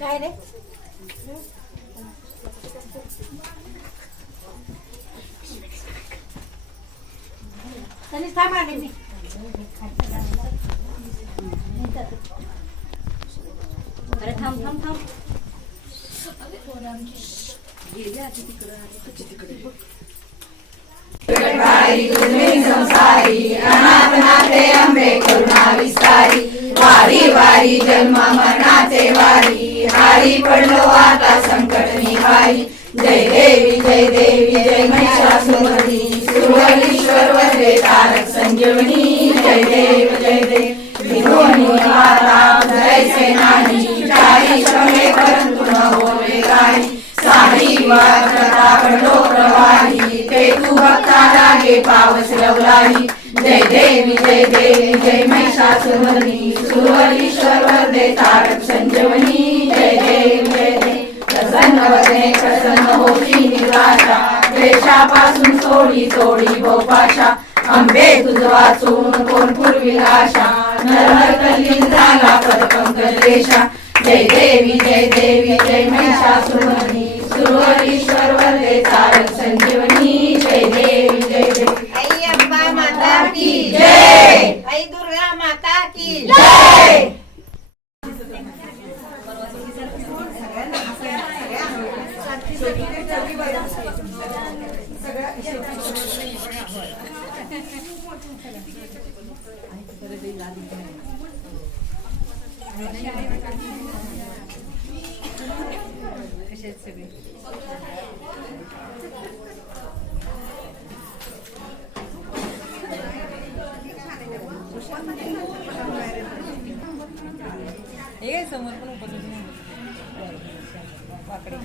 काय रे काय मागे अरे थांब थांब थांब. वारी वारी जन्म मरणाचे वारी हारी पडलो आता संकट निवारी जय देवी जय देवी जय महिषासुमती सुरवलीश्वर वंदे तारक संजीवनी जय देव जय देव माता जय सेनानी चारी श्रमे परंतु न होवे काही सारी वात्रता पडलो प्रवाही ते तू भक्ता लागे पावस लवलाही जय देवी जय देवी जय महिषासुमर्दिनी सुरवलीश्वर वरदे तारक संजीवनी जय देवी जय देवी प्रसन्न वदने प्रसन्न होती निराशा द्वेषापासून सोडी सोडी भोपाशा अंबे तुझ वाचून कोण पूर्वी आशा नरहर कल्लीन झाला पदपंकजेशा जय देवी जय देवी जय महिषासुमर्दिनी सुरवलीश्वर वरदे तारक संजीवनी जय देवी जय देव। आई अप्पा माता की जय! आई दुर्गा माता की जय! हे काय समोर पण उपस्थित नाही वाकडे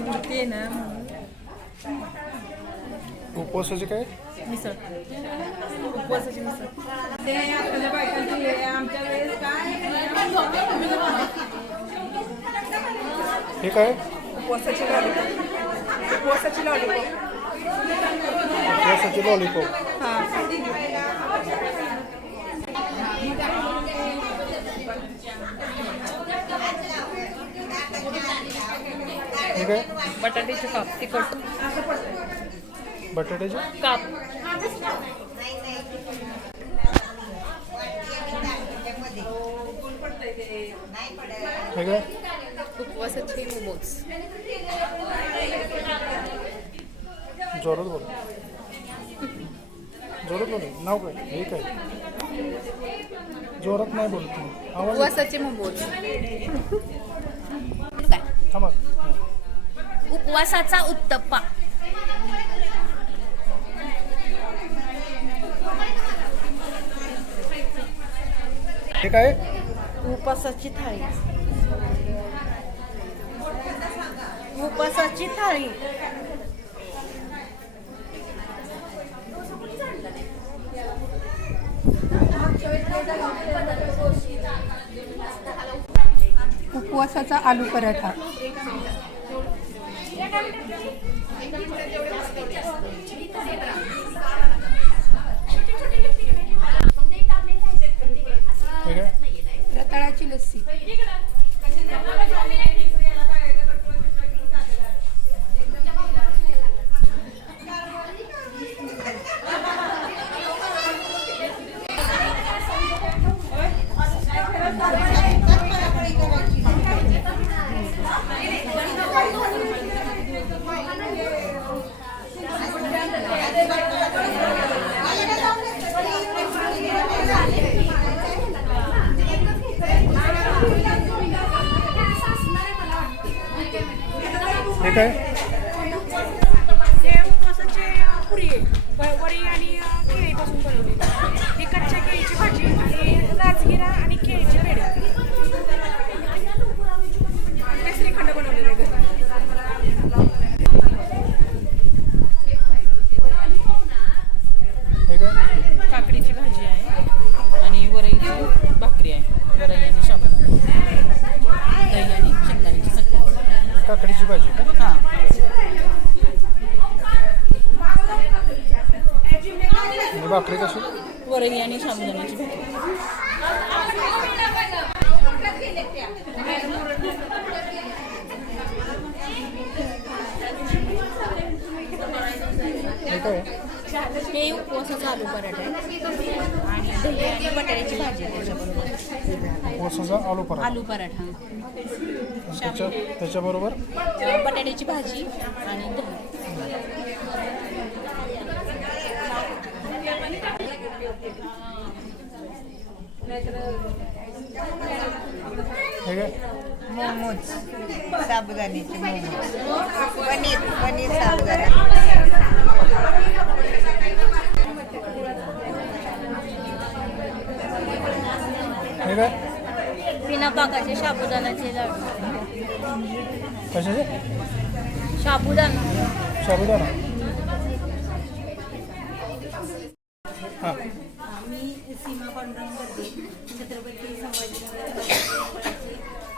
मूर्ती आहे ना उपवासाचे काय? मिसळ उपवासाची मिसळ ते आपल्याला बायकांची आमच्या वेळेस काय हे काय उपवासाची लॉलीपॉप उपवासाची लॉलीपॉप उपवासाचे लॉलीपॉप हा बटाट्याचे काप तिखट बटाट्याचे? काप. हे काय? उपवासाचे मोमोज. जोरात बोल. जोरात बोल. नाव काय? हे काय? जोरात नाही बोलत तुम्ही आवाज उपवासाचे मोमोज. थांबा. उपवासाचा उत्तप्पा. हे काय? उपासाची थाळी. उपासाची थाळी. उपवासाचा आलू पराठा हे काय रताळाची लस्सी हे काय? हे पुरी आहे. वरी आणि केळीपासून बनवलेली. ही कच्च्या केळीची भाजी आणि राजगिरा आणि केळीचे पेढे ते श्रीखंड बनवलेले आहे घरी. हे काय काकडीची भाजी आहे आणि वरईची दही आणि साबुदाण्याची भाजी हे काय आहे? आलू पराठा आहे. आणि दही आणि बटाट्याची भाजी आहे त्याच्याबरोबर. उपवासाचा आलू पराठा. आलू पराठा. त्याच्या त्याच्याबरोबर? बटाट्याची भाजी आणि दही. मोमोज. साबुदाण्याचे मोमोज. पनीर पनीर साबुदाणा. हे काय? बिना पाकाचे साबुदाण्याचे लाडू. कशाचे? साबुदाणा साबुदाणा हां. मी सीमा पांडुरंग करते छत्रपती संभाजीनगर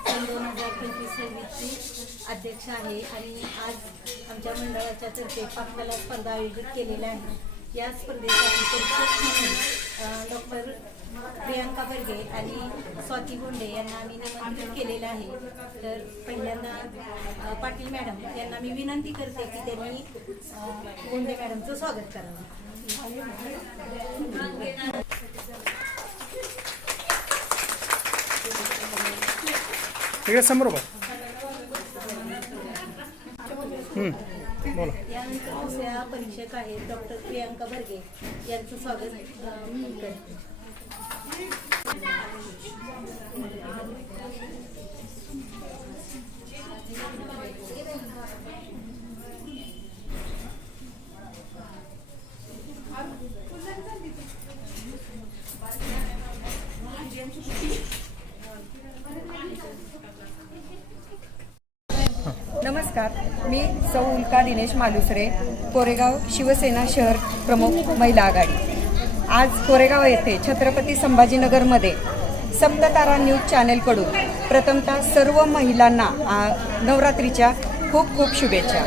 सन दोन हजार पंचवीस सव्वीसची अध्यक्ष आहे आणि आज आमच्या मंडळाच्या तर्फे पाककला स्पर्धा आयोजित केलेल्या आहे. या स्पर्धेसाठी परीक्षक म्हणून डॉक्टर प्रियांका बर्गे आणि स्वाती गोंडे यांना आम्ही निमंत्रित केलेलं आहे. तर पहिल्यांदा पाटील मॅडम यांना मी विनंती करते की त्यांनी गोंडे मॅडमचं स्वागत करावं. समोर हम्म, यानंतर दुसऱ्या परीक्षक आहेत डॉक्टर प्रियांका बर्गे यांचं स्वागत अ, मी करते. नमस्कार. मी सौ उल्का दिनेश मालुसरे कोरेगाव शिवसेना शहर प्रमुख महिला आघाडी. आज कोरेगाव येथे छत्रपती संभाजीनगरमध्ये सप्ततारा न्यूज चॅनेलकडून प्रथमतः सर्व महिलांना नवरात्रीच्या खूप खूप शुभेच्छा.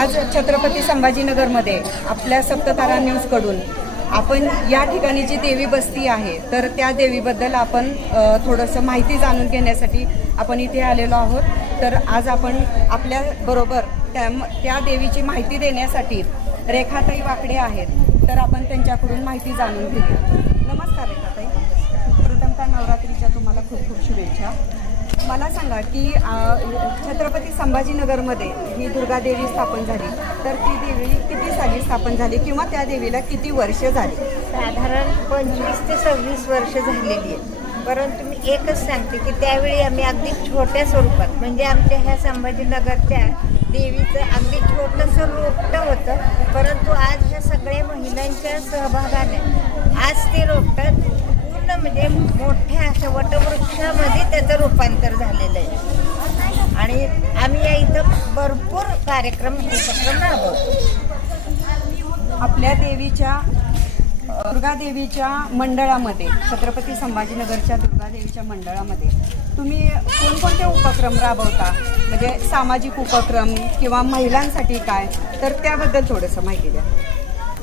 आज छत्रपती संभाजीनगरमध्ये आपल्या सप्ततारा न्यूजकडून आपण या ठिकाणी जी देवी बसती आहे तर त्या देवीबद्दल आपण थोडंसं माहिती जाणून घेण्यासाठी आपण इथे आलेलो आहोत. तर आज आपण आपल्या बरोबर त्या त्या देवीची माहिती देण्यासाठी रेखाताई वाकडे आहेत. तर आपण त्यांच्याकडून माहिती जाणून घेऊ नमस्कार रेखाताई. प्रथमतः नवरात्रीच्या तुम्हाला खूप खूप शुभेच्छा. मला सांगा की छत्रपती संभाजीनगरमध्ये ही दुर्गा देवी स्थापन झाली. तर ती देवी किती साली स्थापन झाली किंवा त्या देवीला किती वर्ष झाली? साधारण पंचवीस ते सव्वीस वर्ष झालेली आहेत परंतु मी एकच सांगते की त्यावेळी आम्ही अगदी छोट्या स्वरूपात म्हणजे आमच्या ह्या संभाजीनगरच्या देवीचं अगदी छोटंसं रोपटं होतं. परंतु आज ह्या सगळ्या महिलांच्या सहभागाने आज ते रोपटं पूर्ण म्हणजे मोठ्या अशा वटवृक्षामध्ये त्याचं रूपांतर झालेलं आहे. आणि आम्ही या इथं भरपूर कार्यक्रम उपक्रम राबवतो. आपल्या देवीच्या दुर्गादेवीच्या मंडळामध्ये छत्रपती संभाजीनगरच्या दुर्गादेवीच्या मंडळामध्ये तुम्ही कोणकोणते उपक्रम राबवता? म्हणजे सामाजिक उपक्रम किंवा महिलांसाठी काय? तर त्याबद्दल थोडंसं माहिती द्या.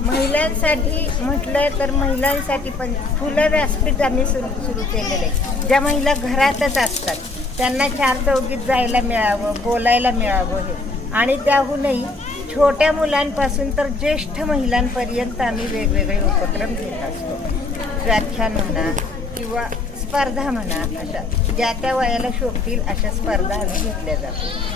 महिलांसाठी म्हटलं तर महिलांसाठी पण फुलं व्यासपीठ आम्ही सुरू सुरू केलेलं आहे. ज्या महिला घरातच असतात त्यांना चार चौकीत जायला मिळावं बोलायला मिळावं हे. आणि त्याहूनही छोट्या मुलांपासून तर ज्येष्ठ महिलांपर्यंत आम्ही वेगवेगळे उपक्रम घेत असतो. व्याख्यान म्हणा किंवा स्पर्धा म्हणा अशा ज्या त्या वयाला शोभतील अशा स्पर्धा आम्ही घेतल्या जातात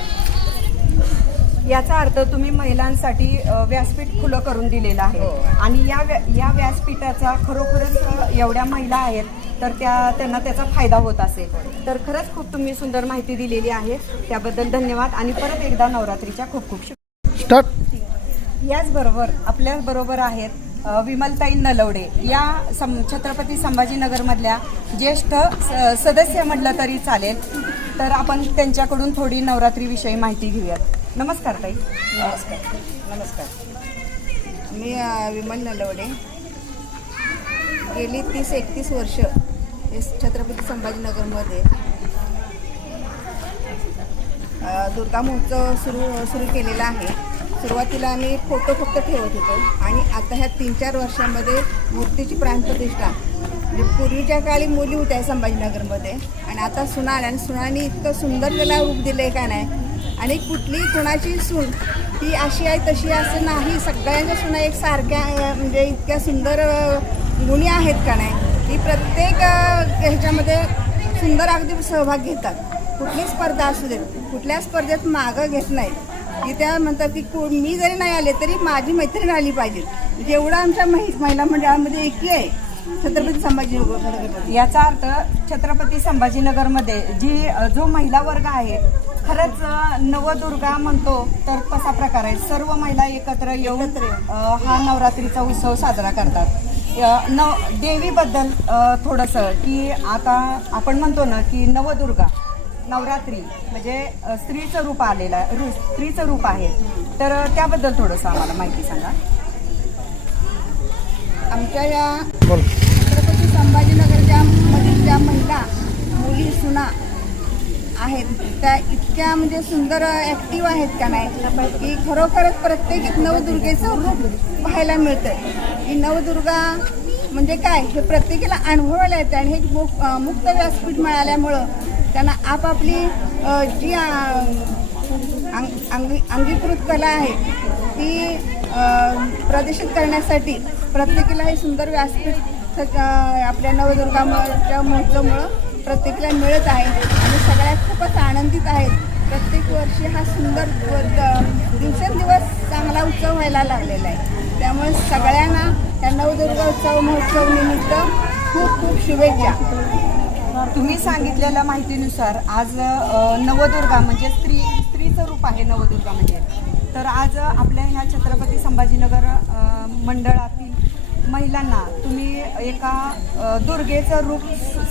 याचा अर्थ तुम्ही महिलांसाठी व्यासपीठ खुलं करून दिलेलं आहे. हो. आणि या व्या- या व्यासपीठाचा खरोखरच एवढ्या महिला आहेत तर त्या त्यांना त्याचा फायदा होत असेल. तर खरंच खूप तुम्ही सुंदर माहिती दिलेली आहे. त्याबद्दल धन्यवाद. आणि परत एकदा नवरात्रीच्या खूप खूप शुभेच्छा. स्टार्ट याचबरोबर आपल्या बरोबर आहेत विमलताई नलवडे. या सं छत्रपती संभाजीनगरमधल्या ज्येष्ठ स- सदस्य म्हटलं तरी चालेल. तर आपण त्यांच्याकडून थोडी नवरात्रीविषयी माहिती घेऊयात. नमस्कार ताई. नमस्कार. नमस्कार. मी विमल नलवडे. गेली तीस एकतीस वर्ष छत्रपती संभाजीनगरमध्ये अ, दुर्गा महोत्सव सुरू सुरू केलेला आहे. सुरुवातीला आम्ही फोटो फक्त ठेवत होतो. आणि आता ह्या तीन चार वर्षामध्ये मूर्तीची प्राणप्रतिष्ठा म्हणजे पूर्वीच्या काळी मुली होत्या संभाजीनगरमध्ये आणि आता सुना आणि सुनानी इतकं सुंदर त्याला रूप दिलं आहे का नाही आणि कुठली कुणाची सून ती अशी आहे तशी असं नाही. सगळ्यांच्या सुना एक सारख्या म्हणजे इतक्या सुंदर गुणी आहेत का नाही ती प्रत्येक ह्याच्यामध्ये सुंदर अगदी सहभाग घेतात. कुठली स्पर्धा असू देत कुठल्या स्पर्धेत मागं घेत नाहीत. की त्या म्हणतात की को- मी जरी नाही आले तरी माझी मैत्रीण आली पाहिजे. म्हणजे जेवढा आमच्या महिला मंडळामध्ये एकी आहे छत्रपती संभाजी याचा अर्थ छत्रपती संभाजीनगरमध्ये जी जो महिला वर्ग आहे खरंच नवदुर्गा म्हणतो तर तसा प्रकार आहे. सर्व महिला एकत्र येऊन हा नवरात्रीचा उत्सव साजरा करतात. नव न देवीबद्दल थोडंसं की आता आपण म्हणतो ना की नवदुर्गा. नवरात्री म्हणजे स्त्रीचं रूप आलेलं आहे रु- स्त्रीचं रूप आहे. तर त्याबद्दल थोडंसं आम्हाला माहिती सांगा. आमच्या या छत्रपती संभाजीनगरच्या मधील ज्या महिला मुली सुना आहेत त्या इतक्या म्हणजे सुंदर ॲक्टिव्ह आहेत का नाही की खरोखरच प्रत्येक एक नवदुर्गेचं रूप पाहायला मिळतंय. की नवदुर्गा म्हणजे काय? हे प्रत्येकाला अनुभवायला येते आणि हे मुक्त व्यासपीठ मिळाल्यामुळं त्यांना आपापली जी अंग अंगी अंगीकृत कला आहे ती प्रदर्शित करण्यासाठी प्रत्येकीला हे सुंदर व्यासपीठ आपल्या नवदुर्गाच्या महोत्सवमुळं प्रत्येकीला मिळत आहे. आणि सगळ्या खूपच आनंदित आहेत प्रत्येक वर्षी हा सुंदर दिवसेंदिवस चांगला उत्सव व्हायला लागलेला आहे. त्यामुळे सगळ्यांना या नवदुर्गा उत्सव महोत्सव निमित्त खूप खूप शुभेच्छा. तुम्ही सांगितलेल्या माहितीनुसार आज नवदुर्गा म्हणजे स्त्री स्त्रीचं रूप आहे नवदुर्गा म्हणजे. तर आज आपल्या ह्या छत्रपती संभाजीनगर मंडळातील महिलांना तुम्ही एका दुर्गेचं रूप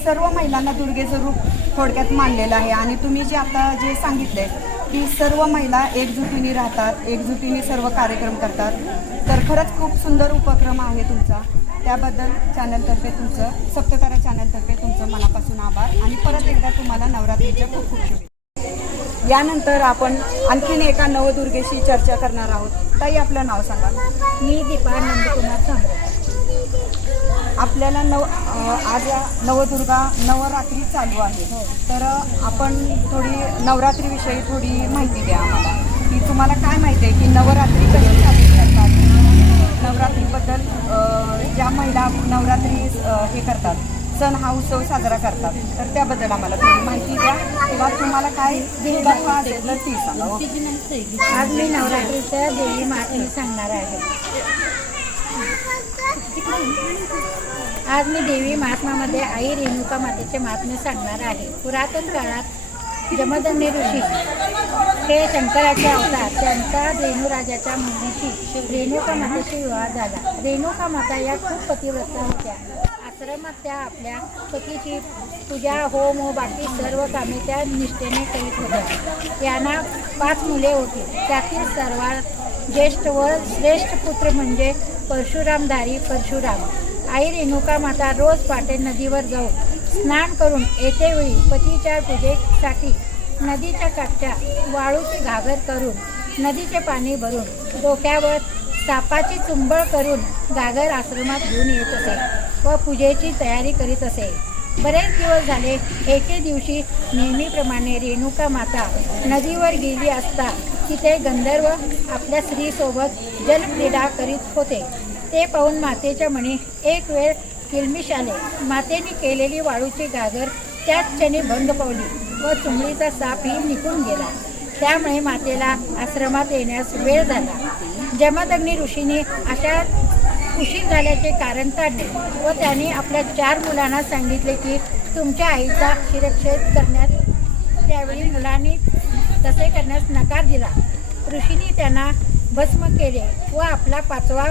सर्व महिलांना दुर्गेचं रूप थोडक्यात मानलेलं आहे. आणि तुम्ही जे आता जे सांगितले की सर्व महिला एकजुटीने राहतात एकजुटीने सर्व कार्यक्रम करतात तर खरंच खूप सुंदर उपक्रम आहे तुमचा. त्याबद्दल चॅनलतर्फे तुमचं सप्ततारा चॅनलतर्फे तुमचं मनापासून आभार. आणि परत एकदा तुम्हाला नवरात्रीच्या खूप खूप शुभेच्छा. यानंतर आपण आणखीन एका नवदुर्गेशी चर्चा करणार आहोत. ताई आपलं नाव सांगा. मी दीपा नंदकुमार सांगतो. आपल्याला नव आज नवदुर्गा नवरात्री चालू आहे. तर आपण थोडी नवरात्रीविषयी थोडी माहिती द्या आम्हाला. की तुम्हाला काय माहिती आहे की नवरात्री कशी नवरात्रीबद्दल ज्या महिला नवरात्री हे करतात सण हा उत्सव साजरा करतात तर त्याबद्दल आम्हाला थोडी माहिती द्या. किंवा तुम्हाला काय कथा असेल तर ती सांगा आज मी नवरात्रीच्या देवी महात्म्य सांगणार आहे. आज मी देवी महात्मामध्ये आई रेणुका मातेचे महात्म्य सांगणार आहे. पुरातन काळात जमदग्नी ऋषी हे शंकराचे अवतार त्यांचा रेणुराजाच्या मुलीशी रेणुका मातेशी विवाह झाला. रेणुका माता या खूप पतिव्रता होत्या. आश्रमात त्या आपल्या पतीची पूजा होम व बाकी सर्व कामे त्या निष्ठेने करीत होत्या. यांना पाच मुले होती. त्यातील सर्वात ज्येष्ठ व श्रेष्ठ पुत्र म्हणजे परशुरामधारी परशुराम. आई रेणुका माता रोज पाटे नदीवर जाऊन स्नान करून येतेवेळी पतीच्या पूजेसाठी नदीच्या काठच्या वाळूची घागर करून नदीचे पाणी भरून डोक्यावर सापाची चुंबळ करून घागर आश्रमात घेऊन येत असे व पूजेची तयारी करीत असे. बरेच दिवस झाले एके दिवशी नेहमीप्रमाणे रेणुका माता नदीवर गेली असता तिथे गंधर्व आपल्या स्त्रीसोबत जलक्रीडा करीत होते. ते पाहून मातेच्या मणी एक वेळ किलमिश आले मातेने केलेली वाळूची गागर त्याच क्षणी भंग पावली व चुंबळीचा सापही निघून गेला. त्यामुळे मातेला आश्रमात येण्यास वेळ झाला. जमदग्नी ऋषीने अशा उशीर झाल्याचे कारण काढले व त्यांनी आपल्या चार मुलांना सांगितले की तुमच्या आईचा शिरक्षेप करण्यात त्यावेळी मुलांनी तसे करण्यास नकार दिला. ऋषीने त्यांना भस्म केले व आपला पाचवा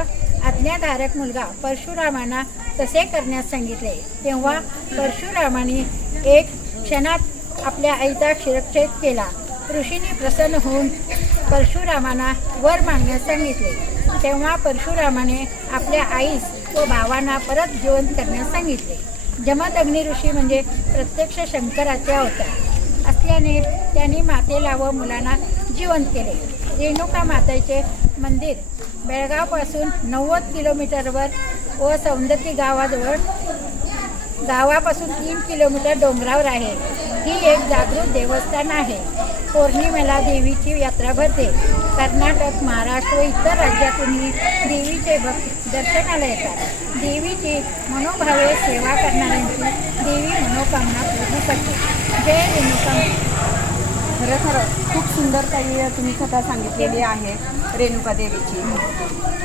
आज्ञाधारक मुलगा परशुरामांना तसे करण्यास सांगितले. तेव्हा परशुरामाने एक क्षणात आपल्या आईचा शिरक्षेद केला. ऋषीने प्रसन्न होऊन परशुरामांना वर मागण्यास सांगितले. तेव्हा परशुरामाने आपल्या आईस व भावांना परत जिवंत करण्यास सांगितले. जमदग्नी ऋषी म्हणजे प्रत्यक्ष शंकराच्या होत्या असल्याने त्यांनी मातेला व मुलांना जिवंत केले. रेणुका मातेचे मंदिर बेळगावपासून नव्वद किलोमीटरवर व सौंदती गावाजवळ गावापासून तीन किलोमीटर डोंगरावर आहे. ही एक जागृत देवस्थान आहे. पौर्णिमेला देवीची यात्रा भरते. कर्नाटक महाराष्ट्र व इतर राज्यातूनही देवीचे भक्त दर्शनाला येतात. देवीची मनोभावे सेवा करणाऱ्यांची देवी मनोकामना पूर्ण करते. जय रेणुका खरं खरं खूप सुंदर काही तुम्ही कथा सांगितलेली आहे रेणुका देवीची.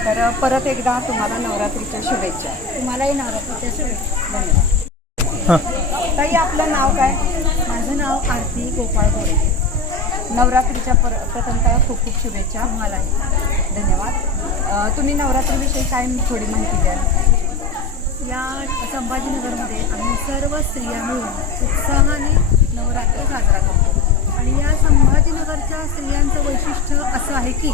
तर परत एकदा तुम्हाला नवरात्रीच्या शुभेच्छा. तुम्हालाही नवरात्रीच्या शुभेच्छा. हां. ताई आपलं नाव काय? माझं नाव आरती गोपाळ गोरे. नवरात्रीच्या पर प्रथमतः खूप खूप शुभेच्छा. तुम्हाला धन्यवाद. तुम्ही नवरात्रीविषयी काय थोडी माहिती द्याल? या संभाजीनगरमध्ये आम्ही सर्व स्त्रिया मिळून उत्साहाने नवरात्र साजरा करतो. संभाजीनगरच्या स्त्रियांचं वैशिष्ट्य असं आहे की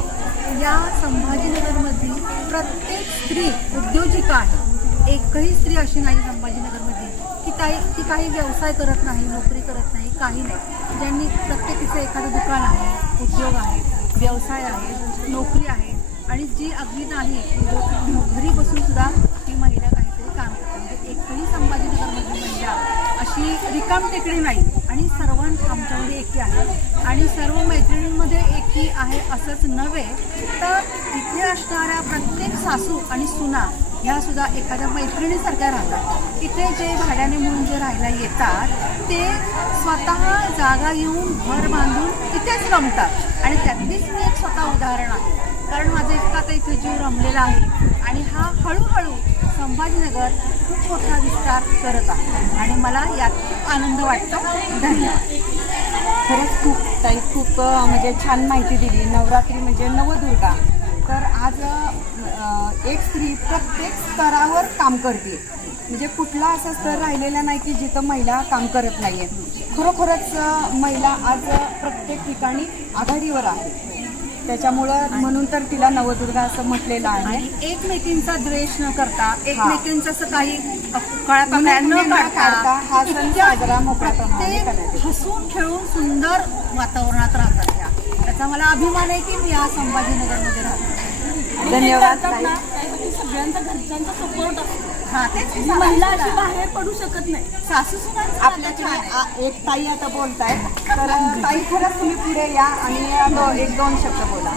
या संभाजीनगरमधील प्रत्येक स्त्री उद्योजिका आहे. एकही स्त्री अशी नाही संभाजीनगरमध्ये की काही ती काही व्यवसाय करत नाही नोकरी करत नाही काही नाही. ज्यांनी प्रत्येकीचं एखादं दुकान आहे उद्योग आहे व्यवसाय आहे नोकरी आहे आणि जी अगदी नाही घरी बसून सुद्धा ती महिला काहीतरी काम करते. म्हणजे एकही संभाजीनगरमधली महिला अशी रिकाम टेकडी नाही. आणि सर्वांत आमच्यामध्ये एकी आहे. आणि सर्व मैत्रिणींमध्ये एकी आहे असंच नव्हे तर इथे असणाऱ्या प्रत्येक सासू आणि सुना ह्या सुद्धा एखाद्या मैत्रिणीसारख्या राहतात. इथे जे भाड्याने म्हणून जे राहायला येतात ते स्वतः जागा येऊन घर बांधून इथेच रमतात. आणि त्यातलीच मी एक स्वतः उदाहरण आहे. कारण माझा इतका आता इथे जीव रमलेला आहे. आणि हा हळूहळू संभाजीनगर खूप मोठा विस्तार करत आहे. आणि मला यात खूप आनंद वाटतो. धन्यवाद. खरंच खूप ताई खूप म्हणजे छान माहिती दिली. नवरात्री म्हणजे नवदुर्गा. तर आज एक स्त्री प्रत्येक स्तरावर काम करते. म्हणजे कुठला असा स्तर राहिलेला नाही की जिथं महिला काम करत नाही आहेत खरोखरच महिला आज प्रत्येक ठिकाणी आघाडीवर आहे. त्याच्यामुळं म्हणून तर तिला नवदुर्गा असं म्हटलेलं आहे. एकमेकींचा द्वेष न करता एकमेकींचं असं काही काढता हा सण साजरा येतो. हसून खेळून सुंदर वातावरणात राहतात त्या. त्याचा मला अभिमान आहे की मी या संभाजीनगरमध्ये राहते. धन्यवाद सगळ्यांचा घरच्यांचा सपोर्ट असतो. हा महिला बाहेर पडू शकत नाही. सासू सुनांचं आपल्याकडे नातं छान आहे. आ- एक ताई आता बोलतायत. तर ताई खरंच तुम्ही पुढे या आणि दो- एक दोन शब्द बोला.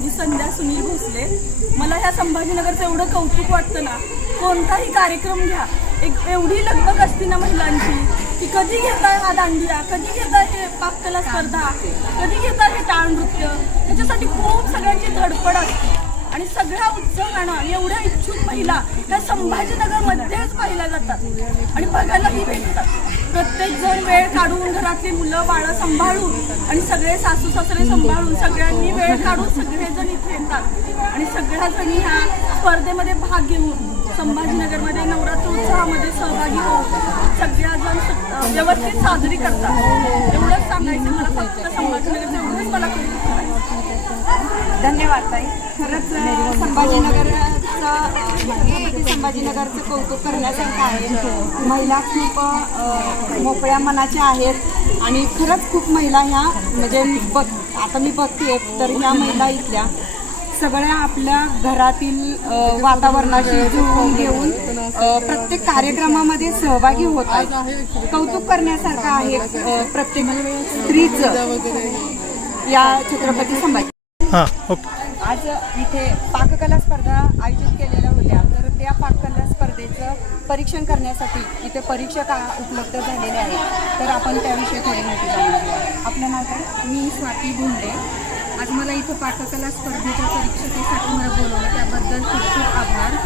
मी संध्या सुनील भोसले. मला ह्या संभाजीनगरचं एवढं कौतुक वाटतं ना कोणताही कार्यक्रम घ्या. एक एवढी लगबग असते ना महिलांची की कधी घेताय हा दांडिया कधी घेताय हे पाककला स्पर्धा कधी घेताय हे टाळ नृत्य. त्याच्यासाठी खूप सगळ्यांची धडपड असते. आणि सगळ्या उत्सवानं आणि एवढ्या इच्छुक महिला ह्या संभाजीनगरमध्येच पाहिल्या जातात. आणि बघायलाही भेटतात. प्रत्येक जण वेळ काढून घरातली मुलं बाळं सांभाळून आणि सगळे सासू सासरे सांभाळून सगळ्यांनी वेळ काढून सगळेजण इथे येतात. आणि सगळ्या जणी ह्या स्पर्धेमध्ये भाग घेऊन संभाजीनगरमध्ये नवरात्र उत्सवामध्ये सहभागी होऊन सगळ्याजण व्यवस्थित साजरी करतात. एवढंच सांगायचं मला फक्त संभाजीनगरचं एवढंच मला धन्यवाद ताई. खरंच संभाजीनगरचं संभाजीनगरचं कौतुक करण्यासारखं आहे. महिला खूप मोकळ्या मनाच्या आहेत आणि खरंच खूप महिला ह्या म्हणजे बघ आता मी बघते तर ह्या महिला इथल्या सगळ्या आपल्या घरातील वातावरणाशी जुळवून घेऊन प्रत्येक कार्यक्रमामध्ये सहभागी होत आहेत. कौतुक करण्यासारखं आहे प्रत्येक स्त्रीचं या छत्रपती संभाजी हां ओके. आज इथे पाककला स्पर्धा आयोजित केलेल्या होत्या. तर त्या पाककला स्पर्धेचं परीक्षण करण्यासाठी इथे परीक्षक उपलब्ध झालेले आहेत. तर आपण त्याविषयी थोडी माहिती जाणून आपलं नाव काय? मी स्वाती भोंडे आज मला इथं पाककला स्पर्धेच्या परीक्षेसाठी मला बोलवलं त्याबद्दल खूप खूप आभार.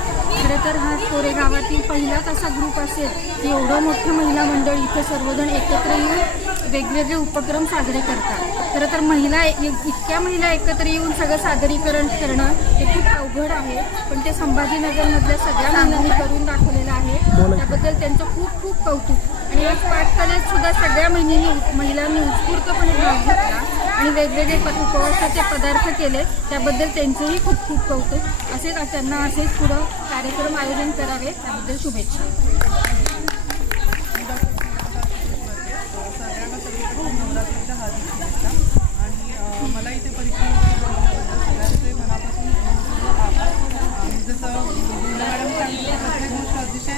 खरं तर हा कोरेगावातील पहिलाच असा ग्रुप असेल. की एवढं मोठं महिला मंडळ इथं सर्वजण एकत्र येऊन वेगवेगळे उपक्रम साजरे करतात. खरं तर महिला इतक्या महिला एकत्र येऊन सगळं सादरीकरण करणं हे खूप अवघड आहे. पण ते संभाजीनगरमधल्या सगळ्या महिलांनी करून दाखवलेलं आहे. त्याबद्दल त्यांचं खूप खूप कौतुक. आणि आज पाठकलेत सुद्धा सगळ्या महिलांनी महिलांनी उत्स्फूर्तपणे भाग घेतला आणि वेगवेगळे प उपवासाचे पदार्थ केले. त्याबद्दल त्यांचंही खूप खूप कौतुक. असेच त्यांना असेच पुढं कार्यक्रम आयोजन करावे त्याबद्दल शुभेच्छा. सगळ्यांना आणि मला इथे परिस्थिती मनापासून आभार. जसं मॅडम सांगितलं प्रत्येक गोष्ट अतिशय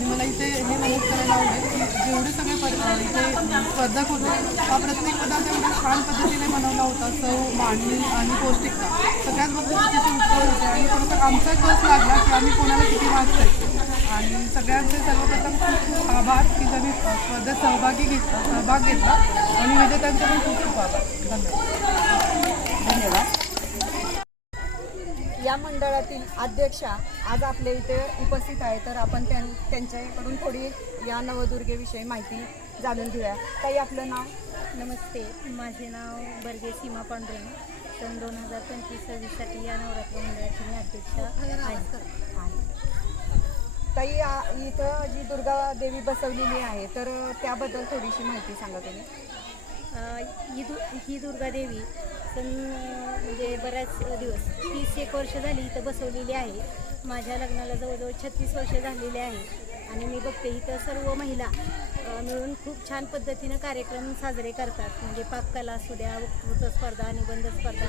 आणि मला इथे हे नमूद करायला आवडेल की एवढे सगळे पद इथे स्पर्धक होते हा प्रत्येक पदार्थ एवढ्या छान पद्धतीने बनवला होता चव मांडणी आणि पौष्टिकता. सगळ्याच बाबतीत तिथे उत्तर होते आणि खरोखर आमचा कस लागला की आम्ही कोणाला किती मार्क्स द्यायचे आणि सगळ्यांचे सर्वप्रथम खूप खूप आभार की त्यांनी स्पर्धेत सहभागी घेतला सहभाग घेतला. आणि म्हणजे विजेत्यांचे पण खूप खूप आभार. धन्यवाद. धन्यवाद. या मंडळातील अध्यक्षा आज आपल्या इथे उपस्थित आहे तर आपण त्यां त्यांच्याकडून थोडी या नवदुर्गेविषयी माहिती जाणून घेऊया. ताई आपलं नाव? नमस्ते. माझे नाव बर्गे सीमा पांडुरंग सन दोन हजार पंचवीस सव्वीससाठी या नवरात्र मंडळाची मी अध्यक्षा आहे. ताई इथं जी दुर्गा देवी बसवलेली आहे तर त्याबद्दल थोडीशी माहिती सांगा तुम्ही. ही दु ही दुर्गादेवी पण म्हणजे बऱ्याच दिवस तीस एक वर्ष झाली इथं बसवलेली आहे. माझ्या लग्नाला जवळजवळ छत्तीस वर्ष झालेली आहे. आणि मी बघते इथं सर्व महिला मिळून खूप छान पद्धतीनं कार्यक्रम साजरे करतात. म्हणजे पाककला असू द्या वक्तृत्व स्पर्धा निबंध स्पर्धा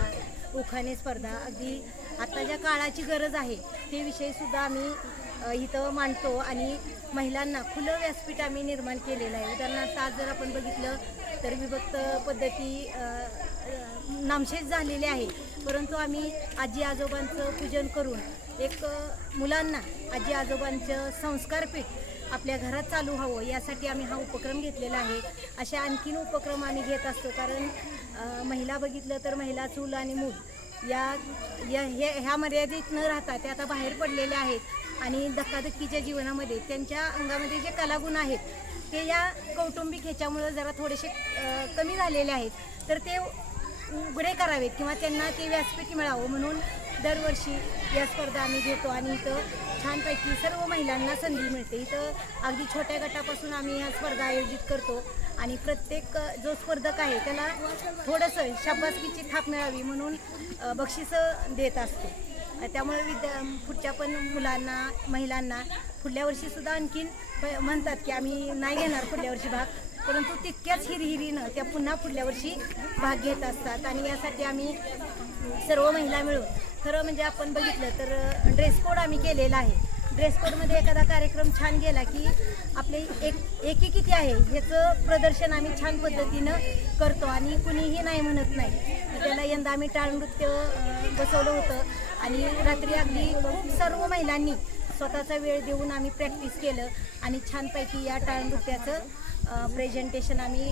उखाणे स्पर्धा अगदी आता ज्या काळाची गरज आहे ते विषयीसुद्धा आम्ही इथं मांडतो. आणि महिलांना खुलं व्यासपीठ आम्ही निर्माण केलेलं आहे. उदाहरणार्थ आज जर आपण बघितलं तर विभक्त पद्धती नामशेष झालेले आहे. परंतु आम्ही आजी आजोबांचं पूजन करून एक मुलांना आजी आजोबांचं संस्कारपीठ आपल्या घरात चालू हवं यासाठी आम्ही हा उपक्रम घेतलेला आहे. अशा आणखीन उपक्रम आम्ही घेत असतो कारण महिला बघितलं तर महिला चूल आणि मूल या हे ह्या मर्यादित न राहता ते आता बाहेर पडलेल्या आहेत. आणि धक्काधक्कीच्या जीवनामध्ये त्यांच्या अंगामध्ये जे कलागुण आहेत ते या कौटुंबिक ह्याच्यामुळं जरा थोडेसे कमी झालेले आहेत. तर ते उघडे करावेत किंवा त्यांना ते व्यासपीठ मिळावं म्हणून दरवर्षी या स्पर्धा आम्ही घेतो आणि इथं छानपैकी सर्व महिलांना संधी मिळते. इथं अगदी छोट्या गटापासून आम्ही ह्या स्पर्धा आयोजित करतो आणि प्रत्येक जो स्पर्धक आहे त्याला थोडंसं शाबासकीची थाप मिळावी म्हणून बक्षिसं देत असतो. त्यामुळे विद्या पुढच्या पण मुलांना महिलांना पुढल्या वर्षीसुद्धा आणखीन प- म्हणतात की आम्ही नाही घेणार पुढल्या वर्षी भाग. परंतु तितक्याच हिरहिरीनं त्या पुन्हा पुढल्या वर्षी भाग घेत असतात. आणि यासाठी आम्ही सर्व महिला मिळून खरं म्हणजे आपण बघितलं तर ड्रेस कोड आम्ही केलेला आहे. ड्रेस कोडमध्ये एखादा कार्यक्रम छान गेला की आपले एक एकी किती आहे. ह्याचं प्रदर्शन आम्ही छान पद्धतीनं करतो आणि कुणीही नाही म्हणत नाही. त्याला यंदा आम्ही टाळ नृत्य बसवलं होतं. आणि रात्री अगदी सर्व महिलांनी स्वतःचा वेळ देऊन आम्ही प्रॅक्टिस केलं. आणि छानपैकी या टाळनृत्याचं प्रेझेंटेशन आम्ही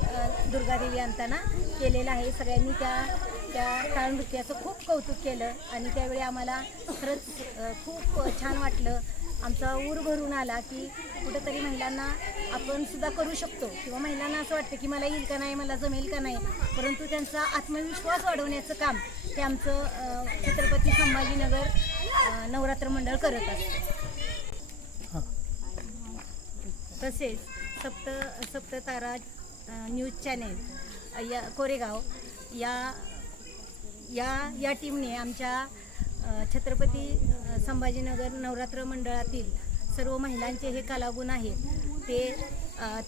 दुर्गादेवी आणताना केलेलं आहे. सगळ्यांनी त्या त्या टाळनृत्याचं खूप कौतुक केलं. आणि त्यावेळी आम्हाला खरंच खूप छान वाटलं. आमचा ऊर भरून आला की कुठंतरी महिलांना आपण सुद्धा करू शकतो. किंवा महिलांना असं वाटतं की मला येईल का नाही मला जमेल का नाही. परंतु त्यांचा आत्मविश्वास वाढवण्याचं काम ते आमचं छत्रपती संभाजीनगर नवरात्र मंडळ करत असतं. तसेच सप्त सप्ततारा न्यूज चॅनेल या कोरेगाव या या या टीमने आमच्या छत्रपती संभाजीनगर नवरात्र मंडळातील सर्व महिलांचे हे कलागुण आहेत. ते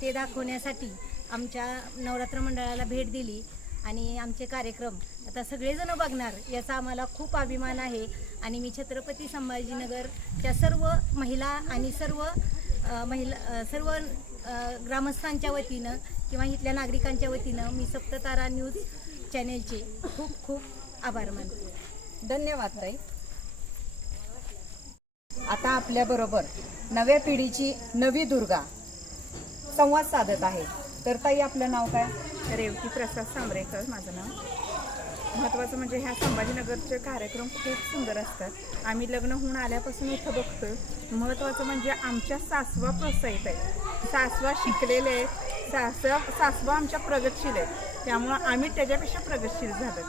ते दाखवण्यासाठी आमच्या नवरात्र मंडळाला भेट दिली आणि आमचे कार्यक्रम आता सगळेजण बघणार याचा आम्हाला खूप अभिमान आहे. आणि मी छत्रपती संभाजीनगरच्या सर्व महिला आणि सर्व महिला सर्व ग्रामस्थांच्या वतीनं किंवा इथल्या नागरिकांच्या वतीनं मी सप्ततारा न्यूज चॅनेलचे खूप खूप आभार मानते. धन्यवाद ताई. आता आपल्याबरोबर नव्या पिढीची नवी दुर्गा संवाद साधत आहे. तर ताई आपलं नाव काय? रेवती प्रसाद सांबरेकर माझं नाव. महत्त्वाचं म्हणजे ह्या संभाजीनगरचे कार्यक्रम खूप सुंदर असतात. आम्ही लग्न होऊन आल्यापासून इथं बघतो महत्त्वाचं म्हणजे आमच्या सासवा प्रोत्साहित आहेत. सासवा शिकलेले आहेत. सासवा सासवा आमच्या प्रगतशील आहेत. त्यामुळं आम्ही त्याच्यापेक्षा प्रगतशील झालो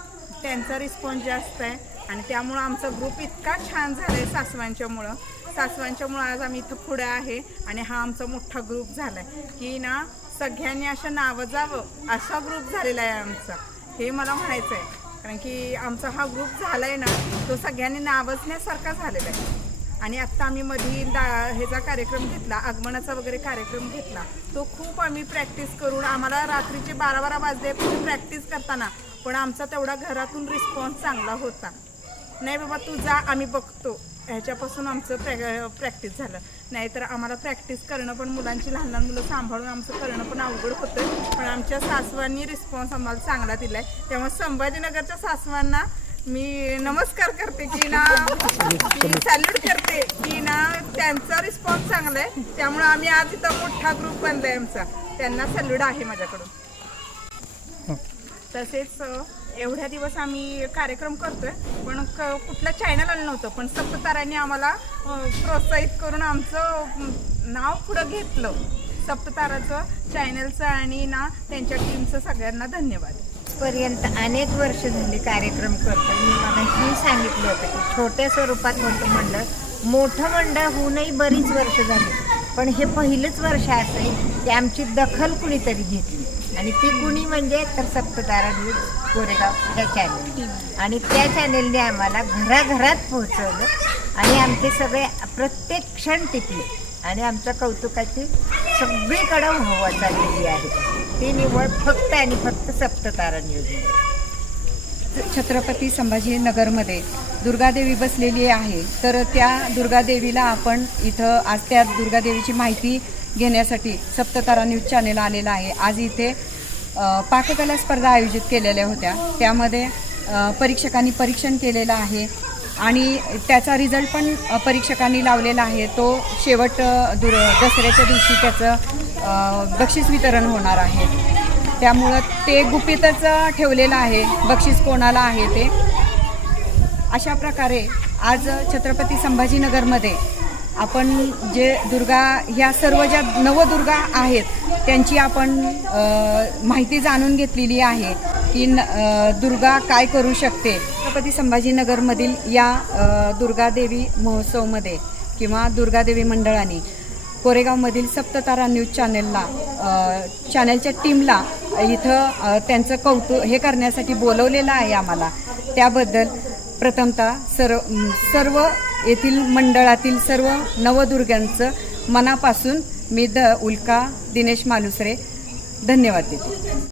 त्यांचा रिस्पॉन्स जास्त आहे. आणि त्यामुळं आमचा ग्रुप इतका छान झाला आहे सासवांच्यामुळं सासवांच्यामुळं आज आम्ही इथं पुढे आहे आणि हा आमचा मोठा ग्रुप झाला आहे की ना सगळ्यांनी असं नावं जावं असा ग्रुप झालेला आहे आमचा. हे मला म्हणायचं आहे कारण की आमचा हा ग्रुप झाला आहे ना तो सगळ्यांनी नावजण्यासारखा झालेला आहे. आणि आत्ता आम्ही मधी दा ह्याचा कार्यक्रम घेतला आगमनाचा वगैरे कार्यक्रम घेतला. तो खूप आम्ही प्रॅक्टिस करून आम्हाला रात्रीचे बारा बारा वाजले प्रॅक्टिस करताना पण आमचा तेवढा घरातून रिस्पॉन्स चांगला होता. नाही बाबा तू जा आम्ही बघतो. ह्याच्यापासून आमचं प्रॅ प्रॅक्टिस झालं. नाहीतर आम्हाला प्रॅक्टिस करणं पण मुलांची लहान लहान मुलं सांभाळून आमचं करणं पण अवघड होतं. पण आमच्या सासवांनी रिस्पॉन्स आम्हाला चांगला दिला आहे त्यामुळे संभाजीनगरच्या सासवांना मी नमस्कार करते की ना सॅल्यूट करते की ना त्यांचा रिस्पॉन्स चांगला आहे. त्यामुळे आम्ही आज इथं मोठा ग्रुप बनलाय आमचा. त्यांना सॅल्यूट आहे माझ्याकडून. तसेच एवढ्या दिवस आम्ही कार्यक्रम करतोय पण क कुठलं चॅनल आलं नव्हतं पण सप्ततारांनी आम्हाला प्रोत्साहित करून आमचं नाव पुढं घेतलं. सप्तताराचं चॅनलचं आणि ना त्यांच्या टीमचं सगळ्यांना धन्यवाद. पर्यंत अनेक वर्ष झाली कार्यक्रम करतो मी मगाशी सांगितलं होतं की छोट्या स्वरूपात होतं मंडळ मोठं मंडळ होऊनही बरीच वर्ष झाली. पण हे पहिलंच वर्ष असं आहे की आमची दखल कुणीतरी घेतली. आणि ती कुणी म्हणजे तर सप्ततारा न्यूज कोरेगाव ह्या चॅनल आणि त्या चॅनलने आम्हाला घराघरात पोहोचवलं. आणि आमचे सगळे प्रत्येक क्षण टिकले आणि आमच्या कौतुकाची सगळीकडं व्हावा चाललेली आहे. ती निवड फक्त आणि फक्त सप्ततारा न्यूजमुळे छत्रपती संभाजीनगरमध्ये दुर्गादेवी बसलेली आहे. तर त्या दुर्गादेवीला आपण इथं आज त्या दुर्गादेवीची माहिती घेण्यासाठी सप्ततारा न्यूज चॅनेल आलेला आहे. आज इथे पाककला स्पर्धा आयोजित केलेल्या होत्या. त्यामध्ये परीक्षकांनी परीक्षण केलेलं आहे आणि त्याचा रिझल्ट पण परीक्षकांनी लावलेला आहे. तो शेवट दुर दसऱ्याच्या दिवशी त्याचं बक्षीस वितरण होणार आहे. त्यामुळं ते गुपितच ठेवलेलं आहे. बक्षीस कोणाला आहे ते? अशा प्रकारे आज छत्रपती संभाजीनगरमध्ये आपण जे दुर्गा ह्या सर्व ज्या नवदुर्गा आहेत त्यांची आपण माहिती जाणून घेतलेली आहे की न- दुर्गा काय करू शकते. छत्रपती संभाजीनगरमधील या दुर्गादेवी महोत्सवमध्ये किंवा दुर्गादेवी मंडळाने कोरेगावमधील सप्ततारा न्यूज चॅनलला चॅनेलच्या चॅनलच्या टीमला इथं त्यांचं कौतुक हे करण्यासाठी बोलवलेलं आहे आम्हाला. त्याबद्दल प्रथमतः सर्व सर्व येथील मंडळातील सर्व नवदुर्गांचं मनापासून मी द उल्का दिनेश मालुसरे धन्यवाद देते.